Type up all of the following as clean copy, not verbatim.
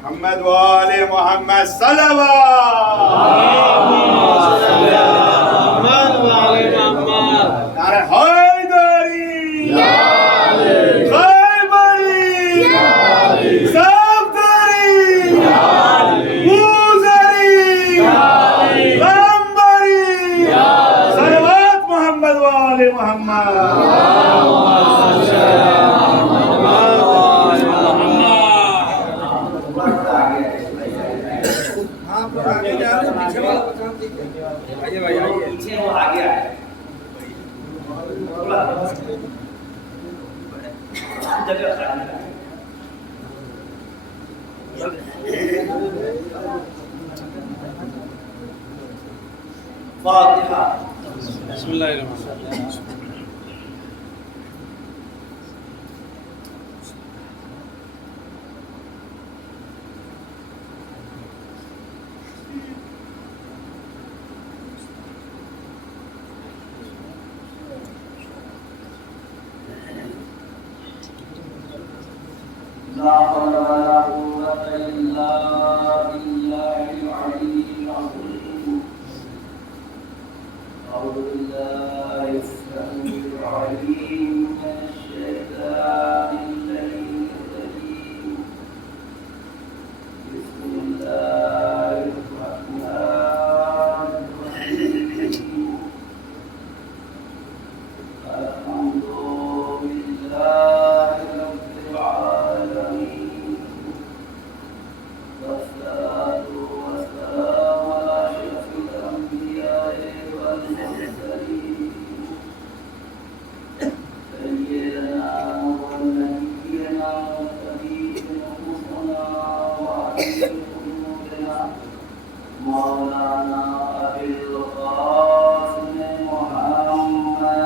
محمد وآل محمد صلوات. نعرہ حیدری، خیبری، صفدری، موزری، غمبری، صلوات محمد وآل محمد. فاتحہ. بسم اللہ الرحمن الرحیم. لا حول ولا قوة إلا بالله العلي العظيم. أعوذ بالله السميع العليم من الشيطان اللعين الرجيم. بسم الله الرحمن الرحيم. الحمد لله رب العالمين. والصلاة والسلام على أشرف الأنبياء والمرسلين سيدنا ونبينا وحبيبنا وعلي قلوبنا مولانا أبي القاسم محمد.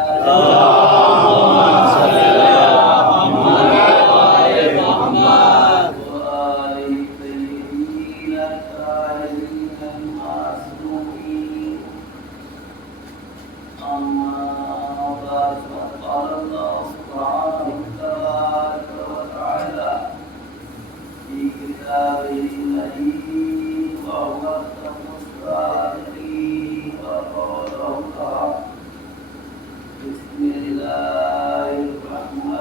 بسم الله الرحمن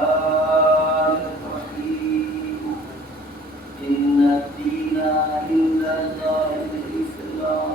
الرحيم. إن الدين عند الله الإسلام.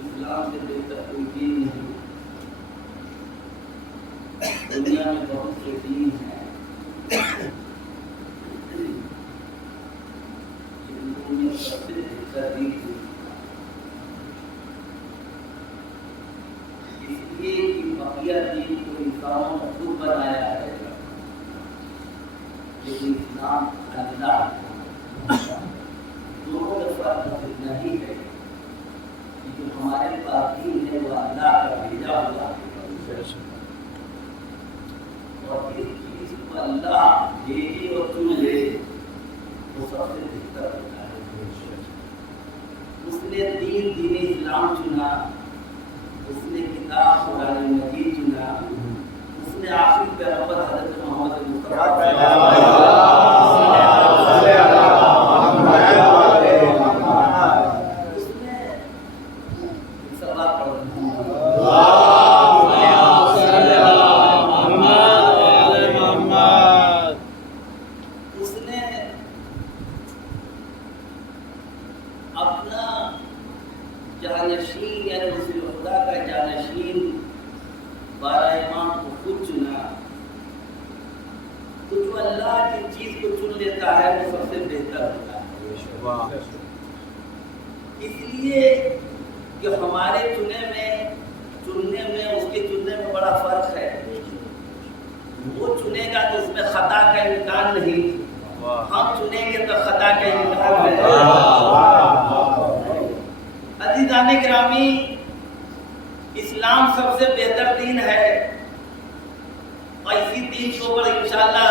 اسلام سے بہتر کوئی دین نہیں. دنیا میں بہت سے دین ہیں، لیکن میں سب سے بہتر دین ہے. اس لیے کہ بقیہ دین کو انسانوں نے خود بنایا ہے، لیکن اسلام اللہ دونوں کا فرق اتنا ہی ہے. جو ہمارے پاس دین ہے وہ اللہ کا بھیجا ہوا ہے، اور اس چیز کو اللہ بھیجے اور چن لے وہ سب سے بہتر ہوتا ہے. اس نے دین اسلام چنا، اس نے کتاب قرآن مجید چنا، اس نے آخری پیغمبر حضرت محمد مصطفیٰ جانشین یعنی رسول خدا کا جانشین 12 امام کو خود چنا. تو جو اللہ کی چیز کو چن لیتا ہے وہ سب سے بہتر ہوتا ہے. اس لیے کہ ہمارے چننے میں اس کے چننے میں بڑا فرق ہے. وہ چنے گا تو اس میں خطا کا امکان نہیں، ہم چنیں گے تو خطا کا امکان ہے. عزیزان گرامی، اسلام سب سے بہتر دین ہے، اور اسی دین کے اوپر انشاءاللہ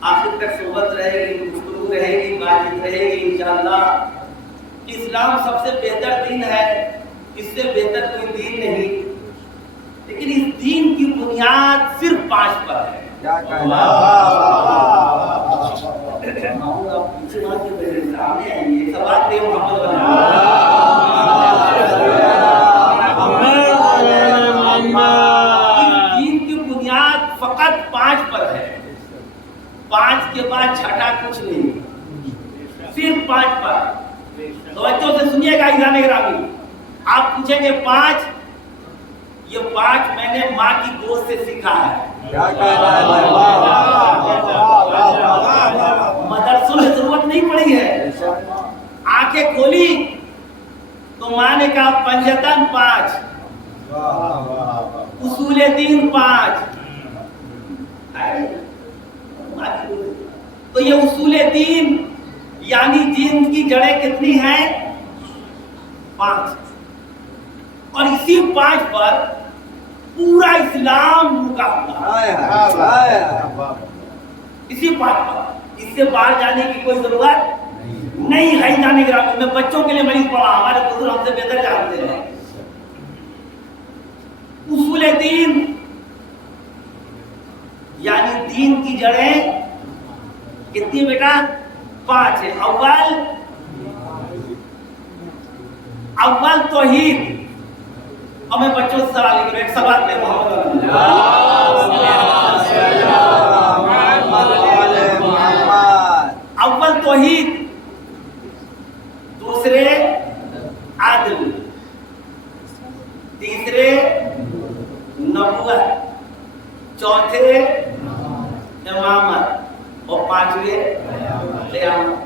آخر تک صحبت رہے گی، گفتگو رہے گی، بات چیت رہے گی انشاءاللہ. اسلام سب سے بہتر دین ہے، اس سے بہتر کوئی دین نہیں، لیکن اس دین کی بنیاد صرف 5 پر ہے. دین کی بنیاد فقط 5 پر ہے، 5 کے بعد چھٹا کچھ نہیں، صرف 5 پر. توجہ سے سنیے گا عزیزان گرامی. آپ پوچھیں گے 5، یہ 5 میں نے ماں کی گود سے سیکھا ہے. مدرسوں میں ضرورت نہیں پڑی ہے. آنکھیں کھولی تو ماں نے کہا پنجتن 5، اصول دین 5. تو یہ اصول دین یعنی دین کی جڑیں کتنی ہیں؟ 5. اور اسی 5 پر پورا اسلام رکا ہوا ہے. اسی 5 پر، اس سے باہر جانے کی کوئی ضرورت نہیں ہے. جانے کے میں بچوں کے لیے مریض پڑھا، ہمارے بزرگ ہم سے بہتر جانتے ہیں. اصول دین یعنی دین کی جڑیں کتنی بیٹا؟ 5 ہے. اول توحید. اور میں بچوں سے سوال لے ایک سوال لے محمد اول توحید، دوسرے عدل، تیسرے نبوت، چوتھے امامت، اور 5ویں قیامت.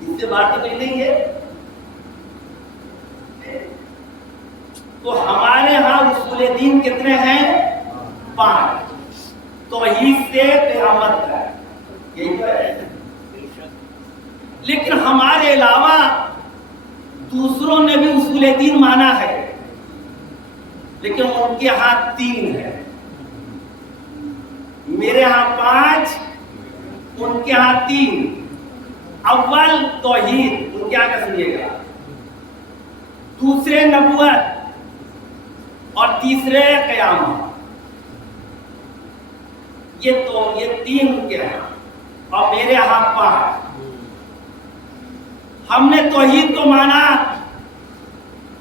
اس سے بات تو کہیں نہیں ہے. تو ہمارے ہاں اصول دین کتنے ہیں؟ 5. توحید سے قیامت تک، یہی تو ہے. لیکن ہمارے علاوہ دوسروں نے بھی اصول دین مانا ہے، لیکن ان کے ہاں 3 ہے. میرے ہاں 5، ان کے ہاں 3. اول توحید، ان کے آگے سنیے گا، دوسرے نبوت، اور تیسرے قیامت. یہ 3 کے ہیں، اور میرے ہاں 5. ہم نے توحید کو مانا،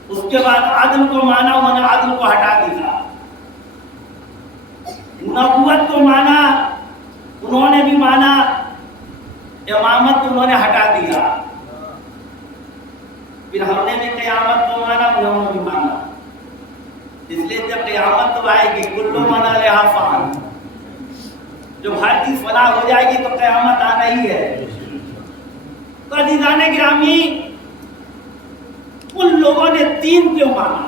اس کے بعد عدل کو مانا، انہوں نے عدل کو ہٹا دیا. نبوت کو مانا، انہوں نے بھی مانا، امامت کو انہوں نے ہٹا دیا. پھر ہم نے بھی قیامت کو مانا، انہوں نے بھی مانا. اس لیے جب قیامت تو آئے گی، کلو من علیہا فان، جب ہر چیز فنا ہو جائے گی تو قیامت آنا ہی ہے. تو عزیزان گرامی، ان لوگوں نے 3 کیوں مانا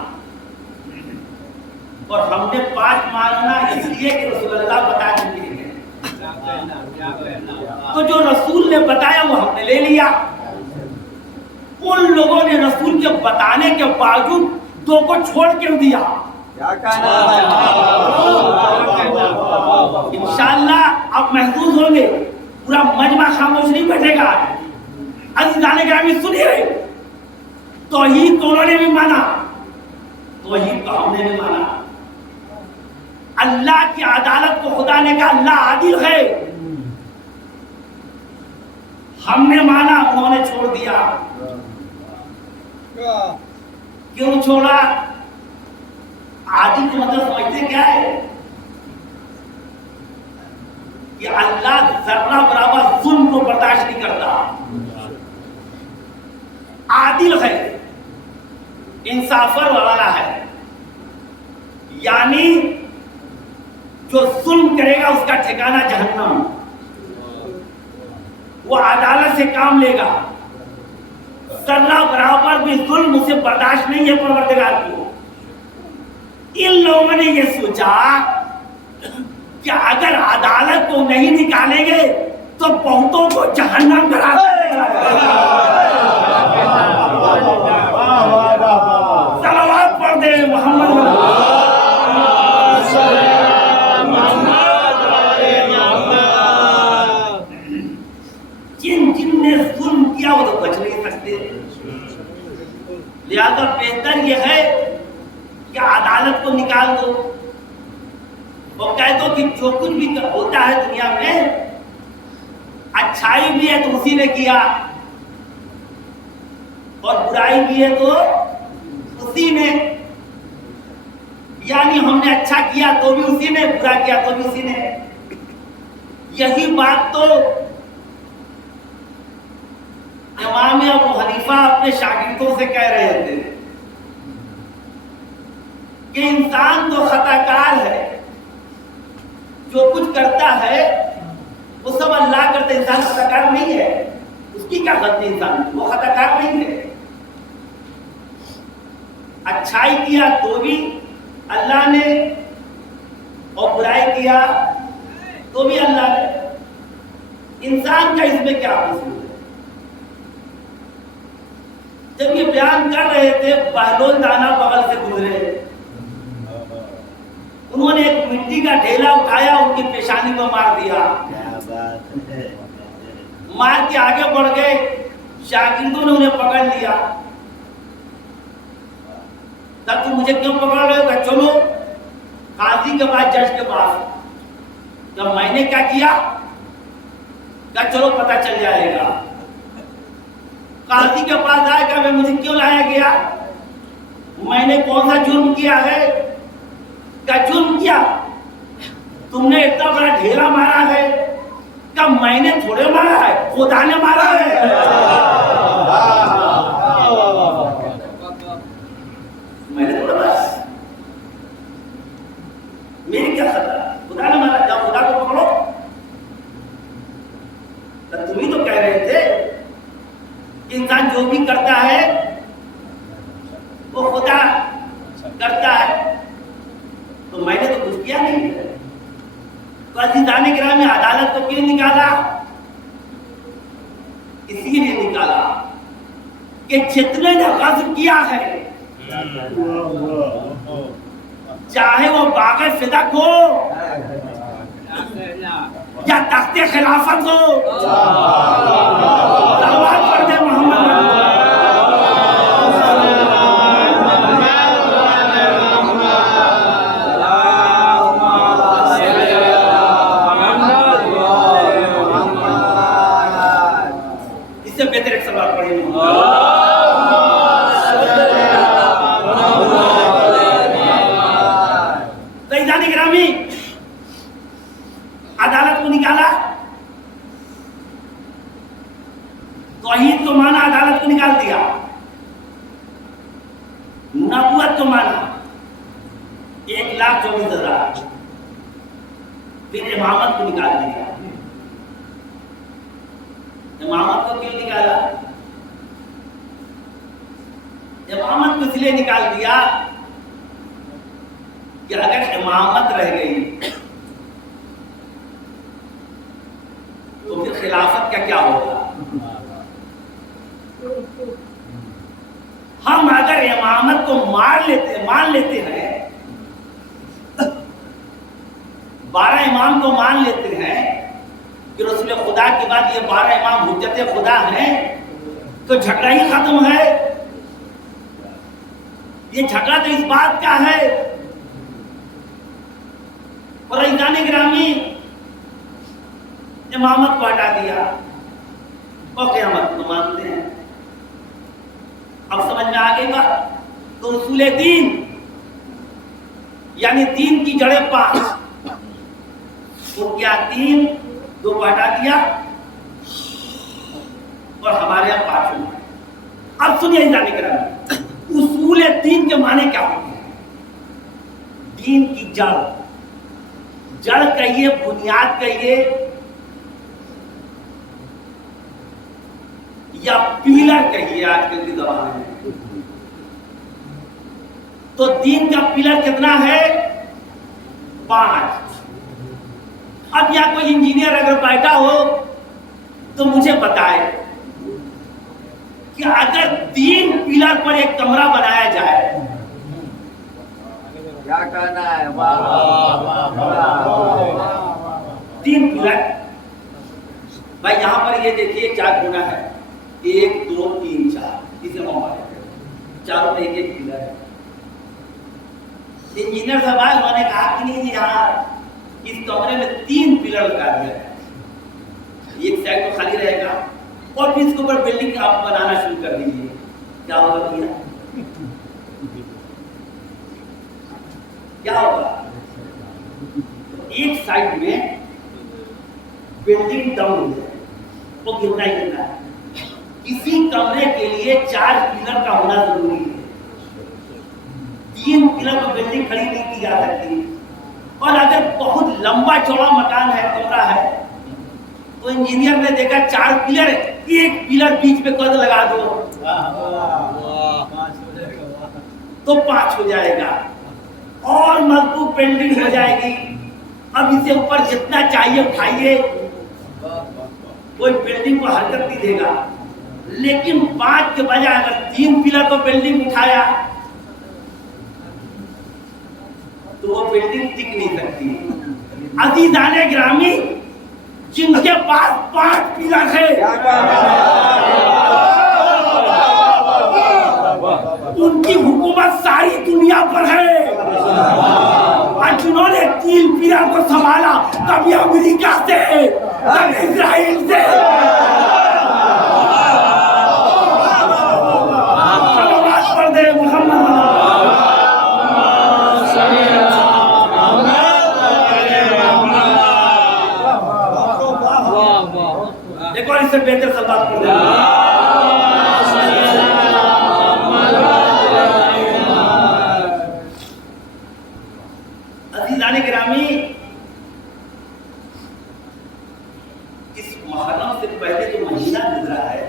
اور ہم نے 5 ماننا؟ اس لیے کہ رسول اللہ بتا چکے ہیں. تو جو رسول نے بتایا وہ ہم نے لے لیا. ان لوگوں نے رسول کے بتانے کے باوجود 2 کو چھوڑ کیوں دیا؟ انشاءاللہ آپ محظوظ ہوں گے، پورا مجمع خاموش نہیں بیٹھے گا. عزیزان گرامی سنیے، توحید تو انہوں نے بھی مانا، توحید تو ہم نے بھی مانا. اللہ کی عدالت کو خدا نے کہا اللہ عادل ہے، ہم نے مانا، انہوں نے چھوڑ دیا. کیوں چھوڑا؟ عادل کا مطلب سمجھتے کیا ہے؟ کہ اللہ ذرہ برابر ظلم کو برداشت نہیں کرتا. عادل ہے، انصافر والا ہے، یعنی جو ظلم کرے گا اس کا ٹھکانہ جہنم. وہ عدالت سے کام لے گا، ذرہ برابر بھی ظلم اسے برداشت نہیں ہے پروردگار کو. ان لوگوں نے یہ سوچا کہ اگر عدالت کو نہیں نکالیں گے تو بہتوں کو جہنم کرا دیں گے. صلوات پڑھ دیں محمد. جن نے ظلم کیا وہ تو بچ نہیں سکتے. لہذا بہتر یہ ہے کہ عدالت کو نکال دو اور کہہ دو کہ جو کچھ بھی ہوتا ہے دنیا میں اچھائی بھی ہے تو اسی نے کیا اور برائی بھی ہے تو اسی نے. یعنی ہم نے اچھا کیا تو بھی اسی نے, برا کیا تو بھی اسی نے. یہی بات تو امام ابو حنیفہ اپنے شاگردوں سے کہہ رہے تھے کہ انسان تو خطا کار ہے, جو کچھ کرتا ہے وہ سب اللہ کرتے. انسان خطا کار نہیں ہے, اس کی کیا غلطی, انسان وہ خطا کار نہیں ہے. اچھائی کیا تو بھی اللہ نے اور برائی کیا تو بھی اللہ نے. انسان کا اس میں کیا قصور ہے؟ جب یہ بیان کر رہے تھے بہلول دانا بغل سے گزرے, انہوں نے ایک مٹی کا ڈھیلا اٹھایا, ان کی پیشانی کو مار دیا. مار کے آگے بڑھ گئے, شاگردوں نے انہیں پکڑ لیا. تب تم مجھے کیوں پکڑ رہے ہو؟ کہ چلو قاضی کے پاس, جج کے پاس. جب میں نے کیا کیا کہ چلو پتہ چل جائے گا. قاضی کے پاس آئے کہ مجھے کیوں لایا گیا, میں نے کون سا جرم کیا ہے؟ کیا جرم کیا؟ تم نے اتنا بڑا ڈھیلا مارا ہے. کیا میں نے تھوڑے مارا ہے, خدا نے مارا ہے. میں نے تھوڑا, بس میری کیا خطا, خدا نے مارا. جب خدا کو پکڑو. تم ہی تو کہہ رہے تھے کہ انسان جو بھی کرتا ہے وہ خدا کرتا ہے, تو میں نے تو کچھ کیا نہیں. تو عزیزان گرامی, عدالت کو کیوں نکالا؟ اسی لیے نکالا کہ جتنے نے غضب کیا ہے, چاہے وہ باغ صدق ہو یا تخت خلافت ہو, صلوات پڑھ دے محمد. اس سے بہتر ایک صلوات پڑھیں. عزیزان گرامی, عدالت کو نکالا, توحید کو مانا, عدالت کو نکال دیا. نبوت کو مانا, 1,24,000. پھر امامت کو نکال دیا. امامت کو کیوں نکالا؟ امامت کو اس لیے نکال دیا کہ اگر امامت رہ گئی تو پھر خلافت کا کیا ہوگا؟ ہم اگر امامت کو مان لیتے ہیں, 12 امام کو مان لیتے ہیں کہ رسول خدا کے بعد یہ 12 امام حجت خدا ہیں, تو جھگڑا ہی ختم ہے. یہ جھگڑا تو اس بات کا ہے. اور عزیزان گرامی, امامت کو ہٹا دیا اور قیامت کو مانتے ہیں. اب سمجھ میں آ گئی بات. تو اصول دین یعنی دین کی جڑیں 5, تو کیا 3 2 کو ہٹا دیا اور ہمارے یہاں 5 ہیں. اب سنیے عزیزان گرامی, اصول دین کے معنی کیا ہوتے ہیں؟ دین کی جڑ کہیے, بنیاد کہیے, یا پیلر کہیے آج کل کے زمانے میں. تو دین کا پلر کتنا ہے؟ 5. اب یا کوئی انجینئر اگر بیٹھا ہو تو مجھے بتائے کہ اگر 3 پلر پر ایک کمرہ بنایا جائے کیا کہنا ہے؟ واہ واہ واہ. 3 پلر بھائی یہاں پر یہ دیکھیے 4 گنا ہے. 1 2 3 4 اسے چاروں میں ایک پلر ہے. انجینئر صاحب آئے انہوں نے کہا کہ نہیں یہاں اس کمرے میں 3 پلر لگا دیا ہے. ایک سائڈ تو خالی رہے گا اور پھر اس کے اوپر بلڈنگ آپ بنانا شروع کر دیجیے. کیا ہوگا بھیا؟ کیا ہوگا؟ ایک سائڈ میں بلڈنگ ڈاؤن ہو جائے وہ گرنا ہی گرنا ہے. کسی کمرے کے لیے 4 پلر کا ہونا ضروری ہے. 3 پلر پر بلڈنگ کھڑی نہیں کی جا سکتی. اور اگر بہت لمبا چوڑا مکان ہے کمرہ ہے تو انجینئر نے دیکھا 4 پلر 1 پلر بیچ میں قد لگا دو تو 5 ہو جائے گا اور مضبوط بلڈنگ ہو جائے گی. اب اسے اوپر جتنا چاہیے اٹھائیے کوئی بلڈنگ کو حرکت نہیں دے گا. لیکن 5 کے بجائے اگر 3 پلر کو بلڈنگ اٹھایا تو وہ بلڈنگ ٹک نہیں سکتی. عزیزان گرامی جن کے پاس 5 پلر ہے ان کی حکومت ساری دنیا پر ہے. اور جنہوں نے 3 پلر کو سنبھالا کبھی امریکہ سے کبھی اسرائیل سے صلوات پڑھ دے محمد. ایک اور اس سے بہتر صلوات پڑھ دے. عزیزان گرامی اس محرم سے پہلے جو مہینہ گزرا ہے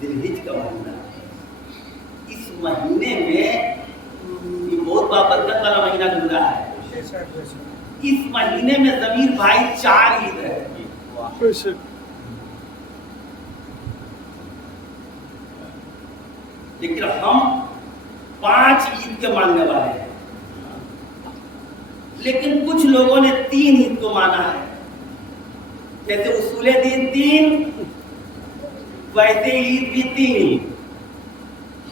ذی الحجہ کا مہینہ, اس مہینے میں یہ بہت بابرکت والا مہینہ گزرا ہے. اس مہینے میں ضمیر بھائی 4 عید ہے. لیکن ہم 5 عید کے ماننے والے ہیں. لیکن کچھ لوگوں نے 3 عید کو مانا ہے. جیسے اصول دین 3 ویسے عید بھی 3.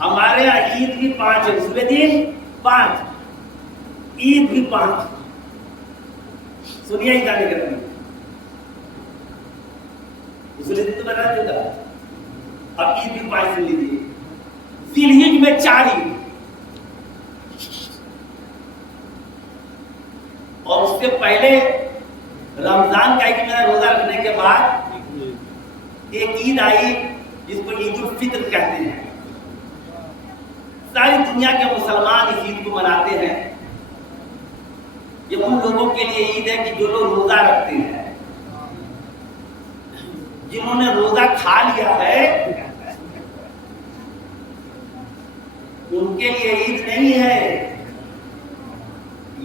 ہمارے یہاں عید بھی 5 ہے. اصول دین 5 عید بھی 5. سنیے ہی جانے کے بعد اصول دین تو بتا چکا. اب عید بھی 5 سن لیجیے. ذی الحجہ میں 4 عید اور اس سے پہلے رمضان کا ایک مہینہ روزہ رکھنے کے بعد ایک عید آئی جس کو عید الفطر کہتے ہیں. ساری دنیا کے مسلمان اس عید کو مناتے ہیں. یہ ان لوگوں کے لیے عید ہے کہ جو لوگ روزہ رکھتے ہیں. جنہوں نے روزہ کھا لیا ہے ان کے لیے عید نہیں ہے.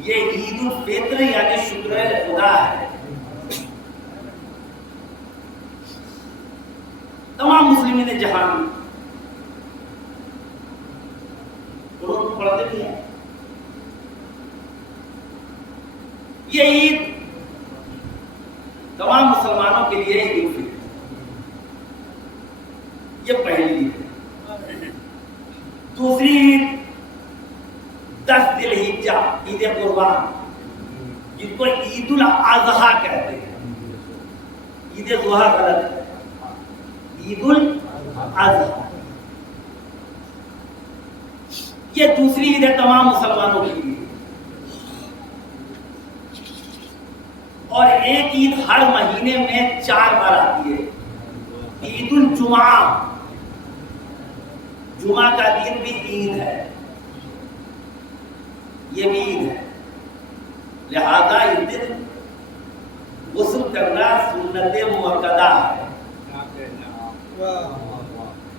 یہ عید الفطر یعنی شکر خدا ہے. تمام مسلمین جہان انہوں نے پڑھتے بھی ہیں. یہ عید تمام مسلمانوں کے لیے عید الفطر یہ پہلی عید ہے. دوسری عید 10 ذی الحجہ عید قربان جس کو عید الاضحیٰ کہتے ہیں. عید ضحیٰ غلط ہے, عید الاضحیٰ. یہ دوسری عید ہے تمام مسلمانوں کے لیے. اور ایک عید ہر مہینے میں 4 بار آتی ہے. عید الجمعہ, جمعہ کا دن بھی عید ہے, یہ بھی عید ہے. لہذا اس دن غسل کرنا سنت مؤکدہ ہے.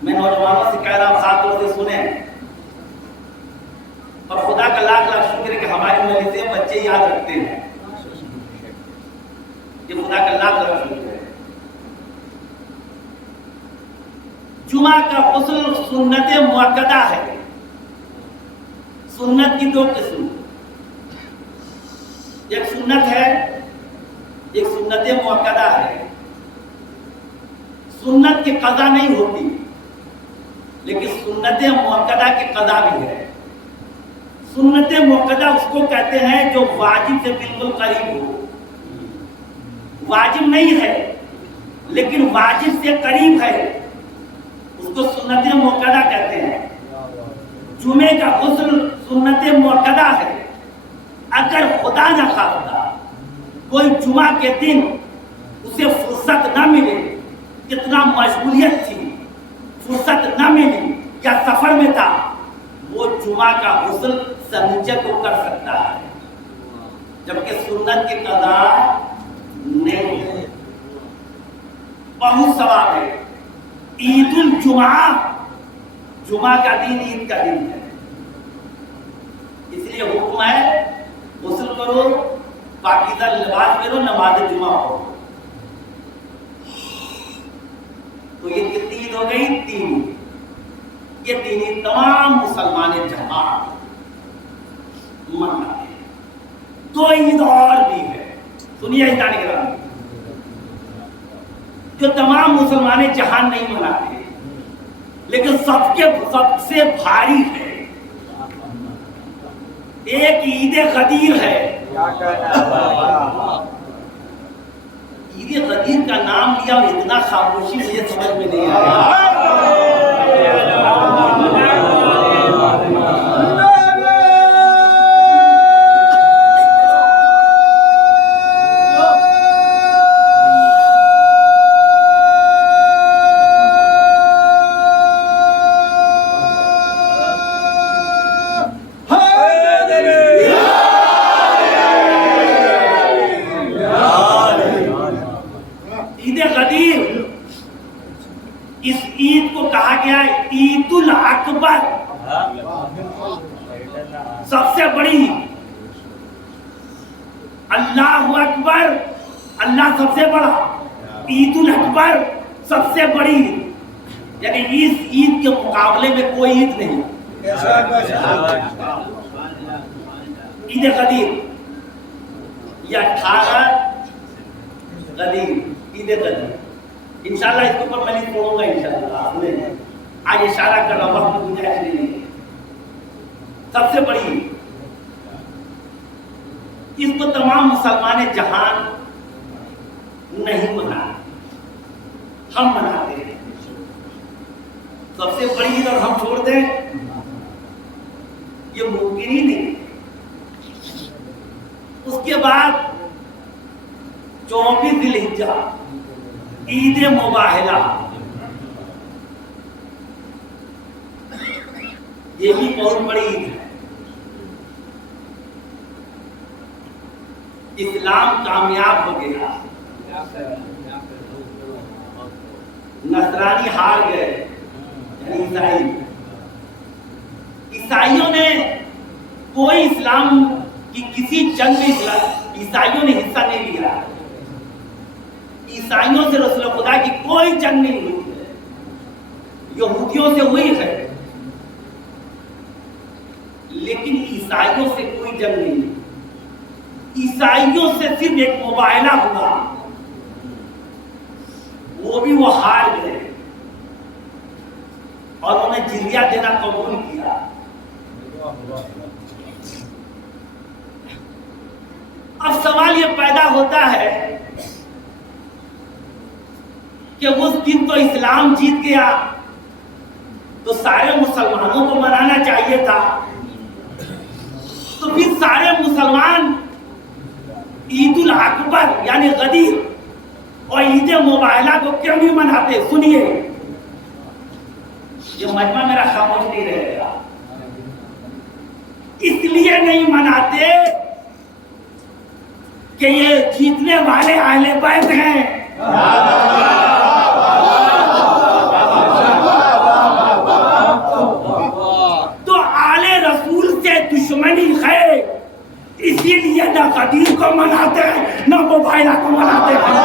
میں نوجوانوں سے کہہ رہا ہوں خاص طور سے سنیں، اور خدا کا لاکھ لاکھ شکر ہے کہ ہماری مجلسیں بچے یاد رکھتے ہیں. یہ خدا کا لاکھ لاکھ شکر ہے. جمعہ کا غسل سنت مؤکدہ ہے. سنت کی دو قسم، ایک سنت ہے، ایک سنت مؤکدہ ہے. سنت کی قضا نہیں ہوتی، لیکن سنت مؤکدہ کی قضا بھی ہے. سنت مؤکدہ اس کو کہتے ہیں جو واجب سے بالکل قریب ہو. واجب نہیں ہے لیکن واجب سے قریب ہے، اس کو سنت مؤکدہ کہتے ہیں. جمعے کا غسل سنت مؤکدہ ہے. اگر خدا نہ خواستہ کوئی جمعہ کے دن اسے فرصت نہ ملے، کتنا مشغولیت تھی، فرصت نہ ملی یا سفر میں تھا، وہ جمعہ کا غسل سنیچر کو کر سکتا ہے، جبکہ سنت کی قضا نہیں ہے. بہت ثواب ہے. عید الجمعہ، جمعہ کا دن عید کا دن ہے، اس لیے حکم ہے غسل کرو، پاکیزہ لباس پہنو، نماز جمعہ پڑھو. تو یہ کتنی عید ہو گئی؟ 3 عید. یہ 3 عید تمام مسلمان جہاں مناتے ہیں. 2 عید اور بھی ہے، سنیے احترام کرام، جو تمام مسلمان جہان نہیں مناتے لیکن سب سے بھاری ہے. ایک عید غدیر ہے. عید غدیر کا نام لیا اور اتنا خاموشی مجھے سمجھ میں نہیں آیا. اس عید کو کہا گیا ہے عید الاکبر، سب سے بڑی عید. اللہ اکبر، اللہ سب سے بڑا. عید الاکبر سب سے بڑی عید، یعنی اس عید کے مقابلے میں کوئی عید نہیں. عید غدیر، یہ 18 غدیر، عید غدیر. انشاءاللہ اس کے اوپر میں نہیں پڑھوں گا انشاءاللہ. آج اشارہ کر رہا وقت گنجائش نہیں ہے. سب سے بڑی اس کو تمام مسلمان جہان نہیں مناتے، ہم مناتے ہیں. سب سے بڑی عید اور ہم چھوڑ دیں، یہ ممکن ہی نہیں. اس کے بعد 24 ذی الحجہ عید مباہلہ، یہ بھی بہت بڑی عید ہے. اسلام کامیاب ہو گیا، نصرانی ہار گئے، یعنی عیسائیوں نے کوئی اسلام کی کسی جنگ میں عیسائیوں نے حصہ نہیں لیا. عیسائیوں سے رسول خدا کی کوئی جنگ نہیں ہوئی ہے، یہودیوں سے ہوئی ہے لیکن عیسائیوں سے کوئی جنگ نہیں ہوئی. عیسائیوں سے صرف ایک مباہلہ ہوا، وہ بھی وہ ہار گئے اور انہیں جزیہ دینا قبول کیا. اب سوال یہ پیدا ہوتا ہے کہ اس دن تو اسلام جیت گیا تو سارے مسلمانوں کو منانا چاہیے تھا، تو پھر سارے مسلمان عید الاکبر یعنی غدیر اور عید مباہلہ کو کیوں نہیں مناتے؟ سنیے، یہ مجمع میرا خاموش نہیں رہے گا. اس لیے نہیں مناتے کہ یہ جیتنے والے اہل بیت ہیں. تو آل رسول سے دشمنی ہے، اسی لیے نہ غدیر کو مناتے ہیں نہ مباحلہ کو مناتے ہیں.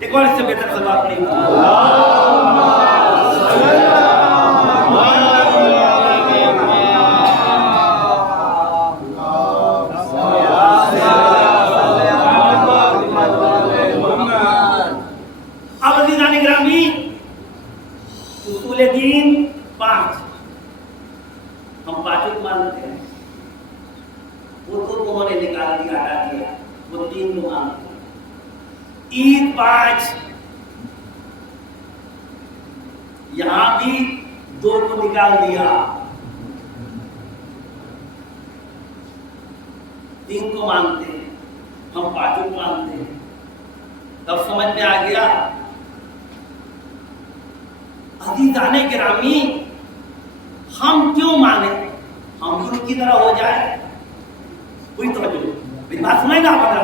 ایک اور اس سے بہتر سبب نہیں. اصول دین 5 ہم 5 مانتے ہیں. وہ تو انہوں نے نکال دیا، ہٹا دیا، وہ 3 کو مانتے ہیں. عید 5 یہاں بھی 2 کو نکال دیا، 3 کو مانتے ہیں، ہم 5 کو مانتے ہیں. تب سمجھ میں آ گیا. عزیزان گرامی، ہم کیوں مانیں؟ ہم بھی ان کی طرح ہو جائے. کوئی توجہ میری بات سنیں گا؟ آپ اگر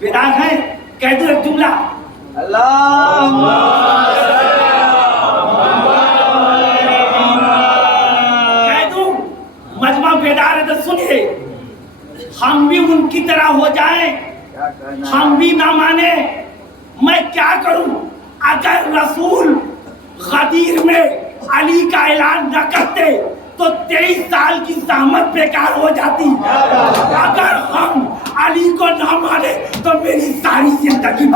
بیدار ہیں کہہ دو ایک جملہ، کہہ دوں. مجمع بیدار ہے تو سنیے، ہم بھی ان کی طرح ہو جائیں، ہم بھی نہ مانیں. میں کیا کروں؟ اگر رسول غدیر میں علی کا اعلان نہ کرتے تو 23 سال کی زحمت بیکار ہو جاتی. اگر ہم علی کو نہ مانے تو میری ساری زندگی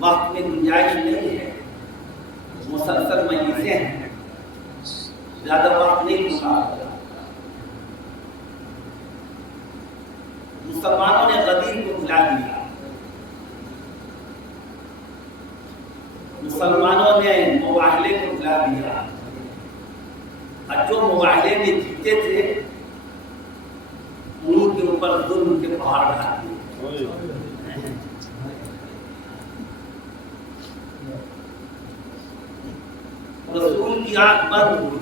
وقت میں گنجائش نہیں ہے. مسلسل مجلسیں ہیں، زیادہ وقت نہیں ہوگا. مسلمانوں نے غدیر کو بھلا دیا، مسلمانوں نے مباحلے کو بھلا دیا، اور جو مباحلے میں جیتے تھے ان کے اوپر ظلم کے پہاڑ ڈال دیے. رسول کی آنکھ بند ہوئی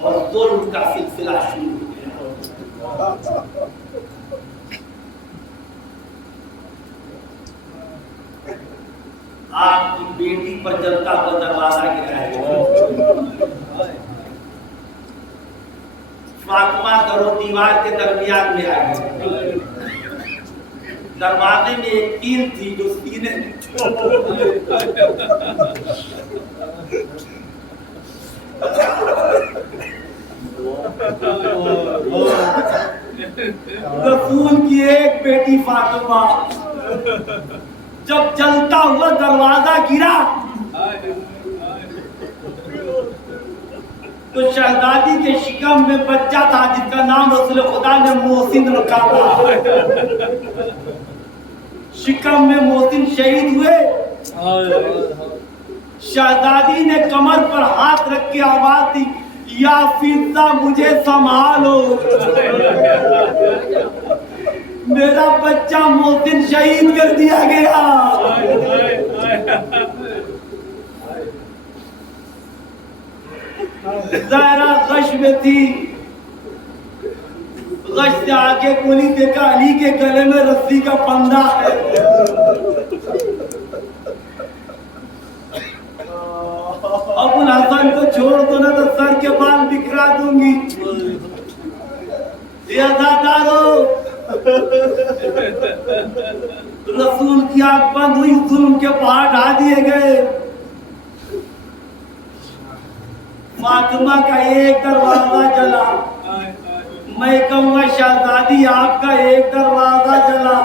اور ظلم کا سلسلہ شروع ہو گیا. آپ کی بیٹی پر جلتا ہوا دروازہ گرایا. فاطمہ درو دیوار کے درمیان میں آ گئی. دروازے میں ایک تیر تھی جو سینے رسول کی ایک بیٹی فاطمہ جب جلتا ہوا دروازہ گرا تو شہزادی کے شکم میں بچہ تھا جس کا نام رسول خدا نے محسن رکھا تھا. شکم میں محسن شہید ہوئے. شہزادی نے کمر پر ہاتھ رکھ کے آواز دی، یا فضہ مجھے سنبھالو، میرا بچہ محسن شہید کر دیا گیا. زہرا غش میں تھی، غش سے آگے کولی دیکھا علی کے گلے میں رسی کا پندہ ہے. ابو الحسن کو چھوڑ دو نا تو سر کے بال بکھرا دوں گی. یہ عزادارو، رسول کی آنکھ بند ہوئی، ظلم کے پہاڑ ڈھا دیے گئے. فاطمہ کا ایک دروازہ جلا، میں کہوں گا شہزادی آپ کا ایک دروازہ جلا،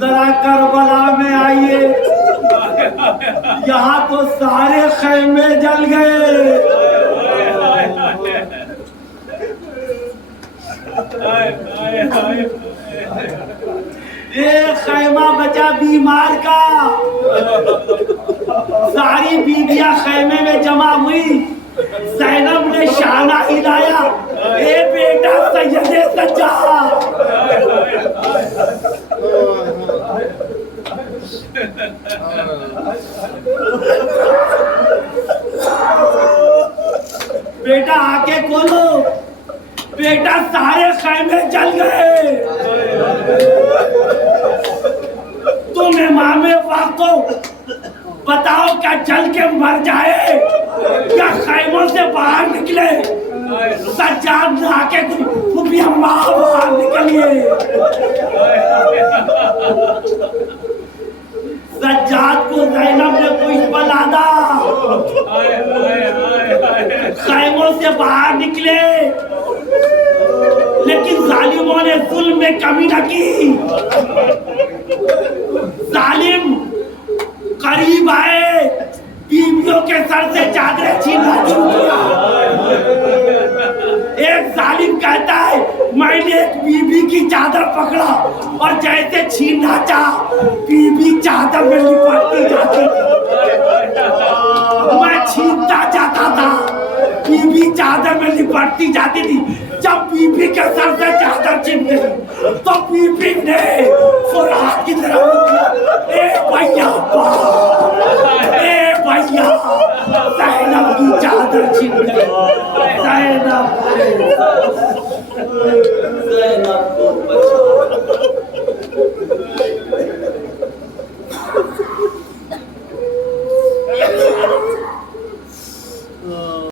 ذرا کربلا میں آئیے، یہاں تو سارے خیمے جل گئے۔ ایک خیمہ بچا بیمار کا، ساری بیویاں خیمے میں جمع ہوئی، زینب نے شانہ ہلایا، اے بیٹا سید سجاد۔ بیٹا آنکھیں کھولو، بیٹا سارے خیمے جل گئے، تم امام وقت ہو، بتاؤ کیا جل کے مر جائے یا خیموں سے باہر نکلے؟ سجاد نے آ کے بھی اماں باہر نکلیے۔ سجاد کو زینب نے پوچھ پلادا، خیموں سے باہر نکلے، لیکن ظالموں نے ظلم میں کمی نہ کی۔ ظالم قریب آئے، بیویوں کے سر سے چادریں چھیننا شروع کیا۔ ایک ظالم کہتا ہے میں نے ایک بیوی کی چادر پکڑا اور جیسے چھیننا چاہا بیوی چادر میں لپٹتی جاتی تھی، میں چھینتا جاتا تھا بیوی چادر میں لپٹتی جاتی تھی۔ جب بیوی کے سر سے چادر چھن گئی تو بیوی نے فرات کی طرف اے بھیا اے بھیا زینب کی چادر چھن گئی، زینب کو بچا۔